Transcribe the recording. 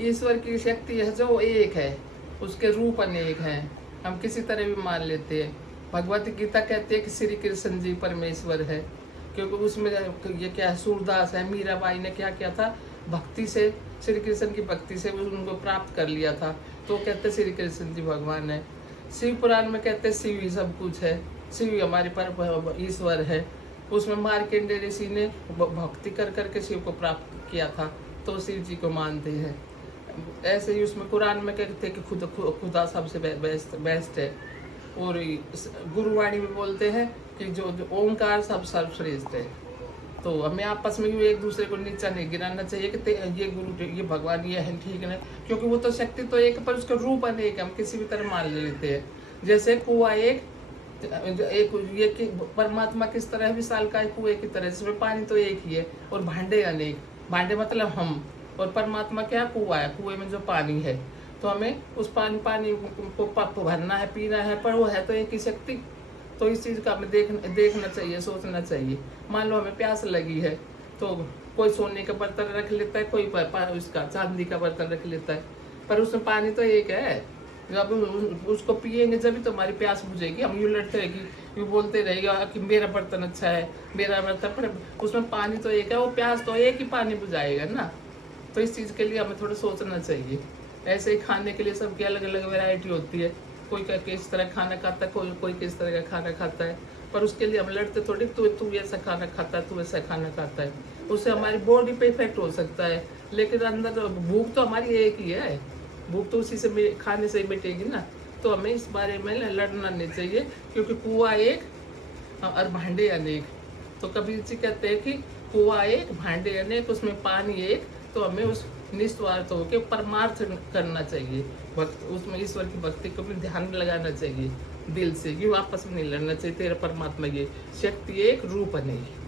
ईश्वर की शक्ति है जो एक है, उसके रूप अनेक हैं, हम किसी तरह भी मान लेते हैं। भगवत गीता कहती है कि श्री कृष्ण जी परमेश्वर है, क्योंकि उसमें ये क्या है, सूरदास है, मीराबाई ने क्या किया था, भक्ति से, श्री कृष्ण की भक्ति से उनको प्राप्त कर लिया था, तो कहते श्री कृष्ण जी भगवान है। शिव पुराण में कहते शिव ही सब कुछ है, शिव ही हमारे पर ईश्वर है। उसमें मार्कंडेय ऋषि ने भक्ति कर करके शिव को प्राप्त किया था, तो शिव जी को मानते हैं। ऐसे ही उसमें कुरान में कहते हैं कि खुदा सबसे बेस्ट है। और गुरुवाणी में बोलते हैं कि जो ओंकार सब सर्वश्रेष्ठ है। तो हमें आपस में भी एक दूसरे को नीचा नहीं गिराना चाहिए कि ये गुरु, ये भगवान, ये है, ठीक है, क्योंकि वो तो शक्ति तो एक, पर उसका रूप अनेक, हम किसी भी तरह मान लेते हैं। जैसे कुआ एक ये कि परमात्मा किस तरह है, विशाल का कुएं की तरह, जिसमें पानी तो एक ही है, और भांडे अनेक, भांडे मतलब हम, और परमात्मा क्या, कुआ है, कुएं में जो पानी है, तो हमें उस पानी को भरना है, पीना है, पर वो है तो एक ही शक्ति। तो इस चीज़ का हमें देखना चाहिए, सोचना चाहिए। मान लो हमें प्यास लगी है, तो कोई सोने का बर्तन रख लेता है, कोई उसका चांदी का बर्तन रख लेता है, पर उसमें पानी तो एक है। जब उसको पिएंगे जब तो हमारी प्यास बुझेगी। हम यूँ लड़ते रहेगी, यूँ बोलते रहेगा कि मेरा बर्तन अच्छा है, मेरा बर्तन, पर उसमें पानी तो एक है, वो प्यास तो एक ही पानी बुझाएगा ना। तो इस चीज़ के लिए हमें थोड़ा सोचना चाहिए। ऐसे ही खाने के लिए सबकी अलग अलग वैरायटी होती है, कोई किस तरह खाना खाता है, कोई किस तरह का खाना खाता है, पर उसके लिए हम लड़ते थोड़ी, तू ऐसा खाना खाता है, तू ऐसा खाना खाता है, उससे हमारी बॉडी पे इफेक्ट हो सकता है, लेकिन अंदर भूख तो हमारी एक ही है, भूख तो उसी से खाने से ही मिटेगी ना। तो हमें इस बारे में लड़ना नहीं चाहिए, क्योंकि कुआ एक और भांडे अनेक। तो कबीर जी कहते हैं कि कुआ एक, भांडे अनेक, उसमें पानी एक। तो हमें उस निस्वार्थ होकर परमार्थ करना चाहिए, उसमें ईश्वर की भक्ति को भी ध्यान लगाना चाहिए दिल से, कि वापस में नहीं लड़ना चाहिए। तेरा परमात्मा ये शक्ति एक, रूप अनेक।